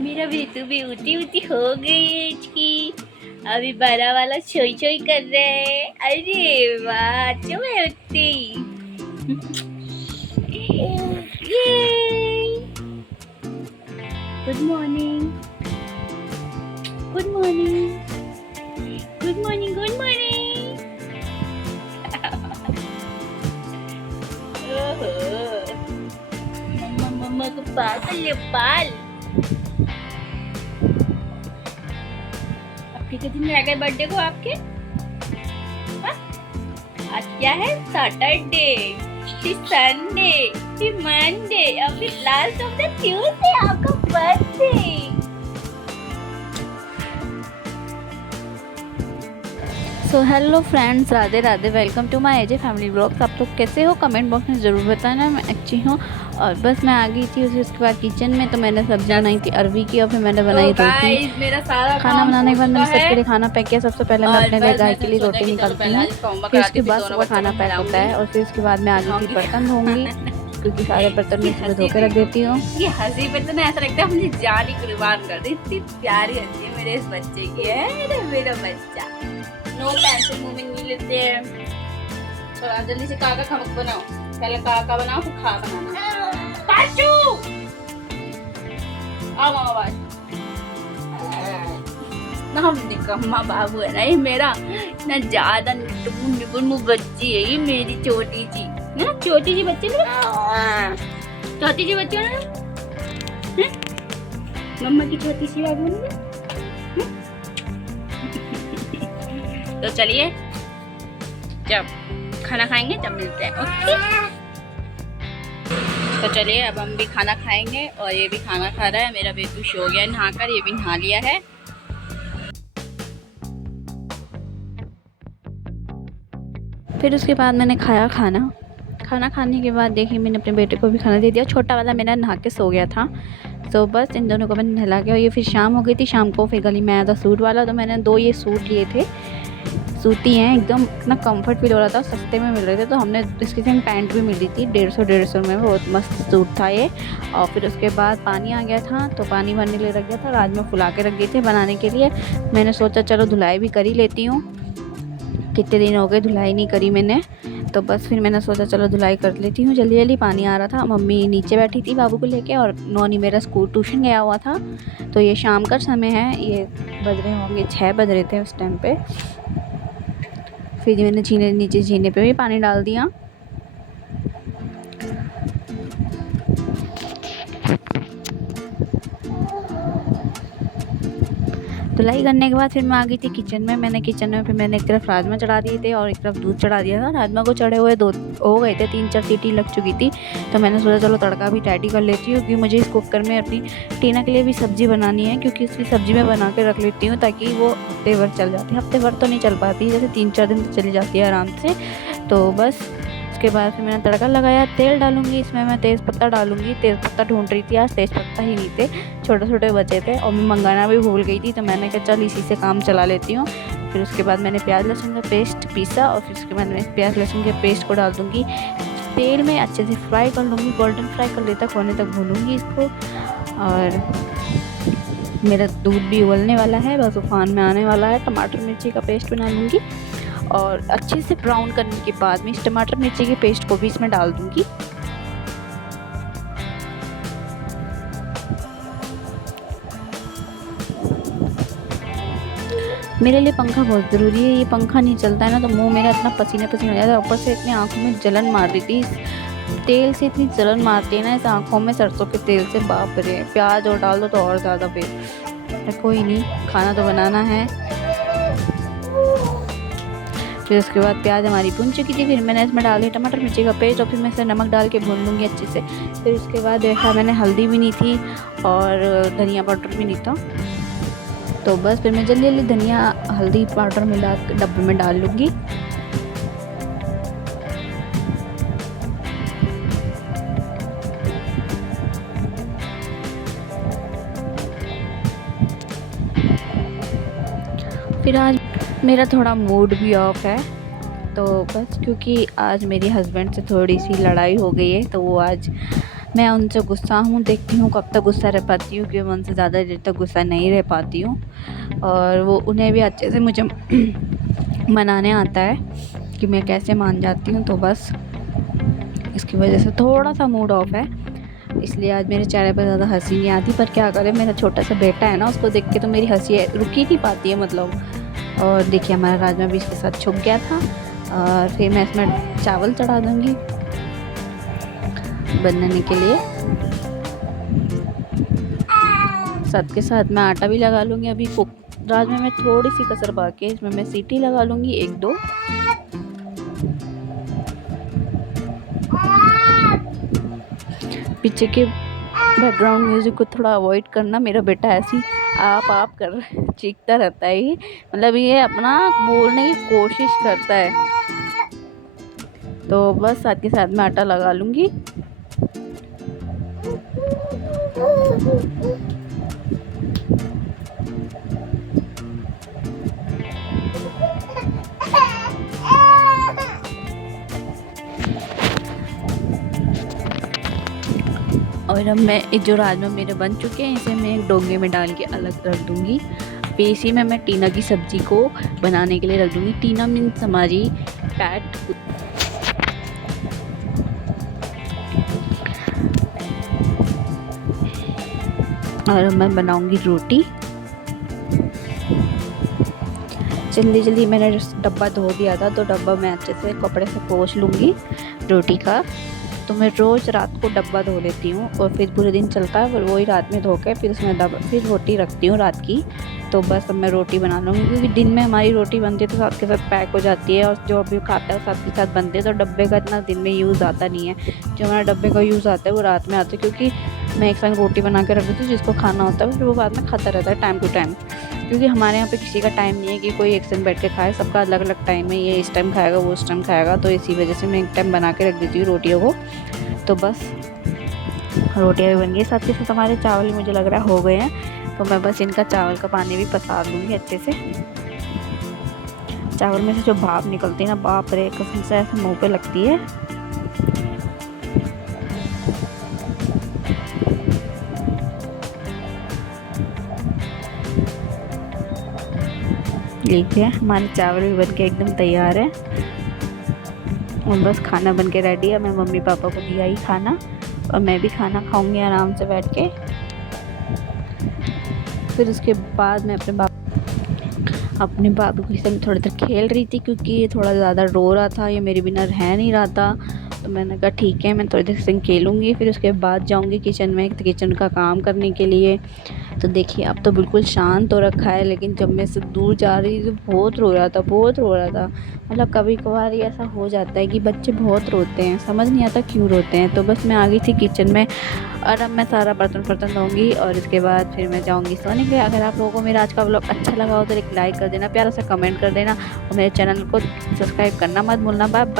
मेरा बेटू भी ऊटी ऊटी हो गई है इसकी। अभी बड़ा वाला छोई छोई कर रहा है। अरे वाह, अच्छा मैं उठती। Good morning, good morning, good morning, good morning. मम्मा मम्मा को पाल कर ले, पाल। अब कितने दिन रह गए बर्थडे को आपके? हा? आज क्या है? सैटरडे, फिर संडे, फिर मंडे और फिर लास्ट ऑफ द ट्यूसडे आपका birthday. So hello friends, Radhe Radhe, welcome to my AJ family blogs. आप लोग कैसे हो? कमेंट बॉक्स में ज़रूर बताना। मैं अच्छी हूँ। और बस मैं आ गई थी उसके बाद किचन में, तो मैंने सब्जी बनाई थी अरवी की और फिर मैंने बनाई रोटी। मेरा सारा खाना बनाने के बाद मैंने सबके लिए खाना पैक किया। सबसे पहले मैं अपने लिए गाय के लिए रोटी निकालती हूँ, फिर उसके बाद सुबह खाना पैक होता है और फिर उसके बाद मैं आ गई थी बर्तन धोऊंगी, क्योंकि सारे बर्तन मैं सुबह धो के रख देती हूँ। ये हंसी पे तो ऐसा लगता है मुझे जान ही कुर्बान कर दी। इतनी प्यारी हंसी है मेरे इस बच्चे की है। मेरा बच्चा नो पेंसिल मुंह में नहीं लेते हैं। तो जल्दी से काका खमक बनाओ। पहले काका बनाओ फिर खा बनाना। पाचू आओ मामा बाज ना, हम निकम्मा बाबू है ना ये मेरा। ना ज्यादा निपुण बच्ची है ये मेरी छोटी सी ना, छोटी सी बच्ची ना, छोटी सी बच्ची ना, मम्मा की छोटी सी बाबू ना। तो चलिए जब खाना खाएंगे तब मिलते हैं, ओके? तो चलिए अब हम भी खाना खाएंगे और ये भी खाना खा रहा है। मेरा बेटू सो गया नहाकर, ये भी नहा लिया है। फिर उसके बाद मैंने खाया खाना खाने के बाद देखिए मैंने अपने बेटे को भी खाना दे दिया। छोटा वाला मेरा नहा के सो गया था, तो बस इन दोनों को मैंने नहला के, और ये फिर शाम हो गई थी। शाम को फिर गली में आया था सूट वाला, तो मैंने 2 ये सूट लिए थे। सूती हैं एकदम, इतना कंफर्ट फील हो रहा था, सस्ते में मिल रहे थे। तो हमने इसके संग पैंट भी मिली थी 150 में, बहुत मस्त सूट था ये। और फिर उसके बाद पानी आ गया था, तो पानी भरने के लिए रख गया था। रात में फुला के रख गए थे बनाने के लिए। मैंने सोचा चलो धुलाई भी कर ही लेती हूँ, कितने दिन हो गए धुलाई नहीं करी मैंने, तो बस फिर मैंने सोचा चलो धुलाई कर लेती हूँ। जल्दी जल्दी पानी आ रहा था। मम्मी नीचे बैठी थी बाबू को लेके, और नौनी मेरा स्कूल ट्यूशन गया हुआ था। तो ये शाम का समय है, ये बज रहे होंगे 6 बज रहे थे उस टाइम पे। फिर मैंने नीचे जीने पे भी पानी डाल दिया। धुलाई करने के बाद फिर मैं आ गई थी किचन में। फिर मैंने एक तरफ राजमा चढ़ा दिए थे और एक तरफ दूध चढ़ा दिया था। राजमा को चढ़े हुए 2 हो गए थे, 3-4 सीटी लग चुकी थी। तो मैंने सोचा चलो तड़का भी रेडी कर लेती हूँ, क्योंकि मुझे इस कुकर में अपनी टीना के लिए भी सब्ज़ी बनानी है, क्योंकि उसकी सब्ज़ी मैं बना के रख लेती हूँ ताकि वो हफ्ते भर चल जाती है। हफ्ते भर तो नहीं चल पाती, जैसे 3-4 दिन तो चली जाती है आराम से। तो बस उसके बाद फिर मैंने तड़का लगाया। तेल डालूंगी इसमें, मैं तेज़पत्ता डालूंगी। तेज़पत्ता ढूंढ रही थी, आज तेज़पत्ता ही नहीं थे, छोटे छोटे बचे थे और मैं मंगाना भी भूल गई थी। तो मैंने कहा चल इसी से काम चला लेती हूँ। फिर उसके बाद मैंने प्याज लहसुन का पेस्ट पीसा और फिर उसके बाद मैं प्याज लहसुन के पेस्ट को डाल दूँगी तेल में, अच्छे से फ्राई कर लूँगी, गोल्डन फ्राई कर ले तक होने तक भूनूँगी इसको। और मेरा दूध भी उबलने वाला है, बस उफान में आने वाला है। टमाटर मिर्ची का पेस्ट बना लूँगी और अच्छे से ब्राउन करने के बाद में इस टमाटर मिर्ची के पेस्ट को भी इसमें डाल दूँगी। मेरे लिए पंखा बहुत ज़रूरी है। ये पंखा नहीं चलता है ना, तो मुंह मेरा इतना पसीने पसीने हो जाता है। ऊपर से इतनी आँखों में जलन मार रही थी, इस तेल से इतनी जलन मारती है ना इस आँखों में, सरसों के तेल से, बाप रे। प्याज और डाल दो तो और ज़्यादा फिर कोई नहीं, खाना तो बनाना है। फिर उसके बाद प्याज हमारी भुन चुकी थी। फिर मैंने इसमें डाल दिया टमाटर मिर्ची का पेस्ट और फिर मैं इसे नमक डाल के भून लूँगी अच्छे से। फिर उसके बाद देखा मैंने हल्दी भी नहीं थी और धनिया पाउडर भी नहीं था, तो बस फिर मैं जल्दी जल्दी धनिया हल्दी पाउडर मिला के डब्बे में डाल लूँगी। फिर आज मेरा थोड़ा मूड भी ऑफ है, तो बस क्योंकि आज मेरे हस्बैंड से थोड़ी सी लड़ाई हो गई है, तो वो आज मैं उनसे गुस्सा हूँ, देखती हूँ कब तक गुस्सा रह पाती हूँ, क्योंकि मैं उनसे ज़्यादा देर तक गुस्सा नहीं रह पाती हूँ। और वो उन्हें भी अच्छे से मुझे मनाने आता है कि मैं कैसे मान जाती हूँ, तो बस इसकी वजह से थोड़ा सा मूड ऑफ है, इसलिए आज मेरे चेहरे पर ज़्यादा हंसी नहीं आती। पर क्या करें, मेरा छोटा सा बेटा है ना, उसको देख के तो मेरी हंसी रुक ही नहीं पाती है मतलब। और देखिए हमारा राजमा भी इसके साथ छुप गया था, और फिर मैं इसमें चावल चढ़ा दूँगी बनने के लिए। साथ के साथ मैं आटा भी लगा लूँगी। अभी राजमा में थोड़ी सी कसर बाकी है, इसमें मैं सीटी लगा लूँगी 1-2। पीछे के बैकग्राउंड म्यूज़िक को थोड़ा अवॉइड करना, मेरा बेटा ऐसी आप कर चीखता रहता है ही, मतलब ये अपना बोलने की कोशिश करता है। तो बस साथ के साथ मैं आटा लगा लूँगी। और अब मैं जो राजमा मेरे बन चुके हैं, इसे मैं एक डोंगे में डाल के अलग रख दूँगी। फिर इसी में मैं टीना की सब्ज़ी को बनाने के लिए रख दूँगी। टीना मीन्स हमारी पैट। और अब मैं बनाऊँगी रोटी। जल्दी मैंने डब्बा धो दिया था, तो डब्बा मैं अच्छे से कपड़े से पोंछ लूँगी रोटी का। तो मैं रोज़ रात को डब्बा धो लेती हूँ, और फिर पूरे दिन चलता है, फिर वही रात में धो के फिर उसमें फिर रोटी रखती हूँ रात की। तो बस अब मैं रोटी बना लूँगी, क्योंकि दिन में हमारी रोटी बनती है तो साथ के साथ पैक हो जाती है, और जो अभी खाता है साथ के साथ बनती है, तो डब्बे का इतना दिन में यूज़ आता नहीं है। जो हमारा डब्बे का यूज़ आता है वो रात में आता है, क्योंकि मैं एक संग रोटी बना के रख देती हूँ, जिसको खाना होता है फिर वो बाद में खाता रहता है टाइम टू टाइम। क्योंकि हमारे यहाँ पे किसी का टाइम नहीं है कि कोई एक संग बैठ के खाए, सबका अलग अलग टाइम है, ये इस टाइम खाएगा वो उस टाइम खाएगा। तो इसी वजह से मैं एक टाइम बना के रख देती हूँ रोटियों को। तो बस रोटियाँ भी बन गई, साथ के साथ हमारे चावल भी मुझे लग रहा है हो गए हैं। तो मैं बस इनका चावल का पानी भी पसा दूँगी अच्छे से। चावल में से जो भाप निकलती है ना, बाप रे, कसम से ऐसे मुँह पे लगती है। लीजिए हमारे चावल भी बन के एकदम तैयार है, और बस खाना बन के रेडी है। मैं मम्मी पापा को दिया ही खाना, और मैं भी खाना खाऊंगी आराम से बैठ के। फिर उसके बाद मैं अपने बाबू के संग थोड़ी देर खेल रही थी, क्योंकि ये थोड़ा ज़्यादा रो रहा था, ये मेरे बिना रह नहीं रहा था। तो मैंने कहा ठीक है, मैं थोड़ी देर संग खेलूँगी, फिर उसके बाद जाऊँगी किचन में किचन का काम करने के लिए। तो देखिए अब तो बिल्कुल शांत हो रखा है, लेकिन जब मैं इससे दूर जा रही थी तो बहुत रो रहा था। मतलब कभी कभार ऐसा हो जाता है कि बच्चे बहुत रोते हैं, समझ नहीं आता क्यों रोते हैं। तो बस मैं आ गई थी किचन में, और अब मैं सारा बर्तन धोऊंगी, और इसके बाद फिर मैं जाऊंगी सोने के लिए। अगर आप लोगों को मेरा आज का व्लॉग अच्छा लगा हो तो एक लाइक कर देना, प्यारा सा कमेंट कर देना, और मेरे चैनल को सब्सक्राइब करना मत भूलना। Bye bye.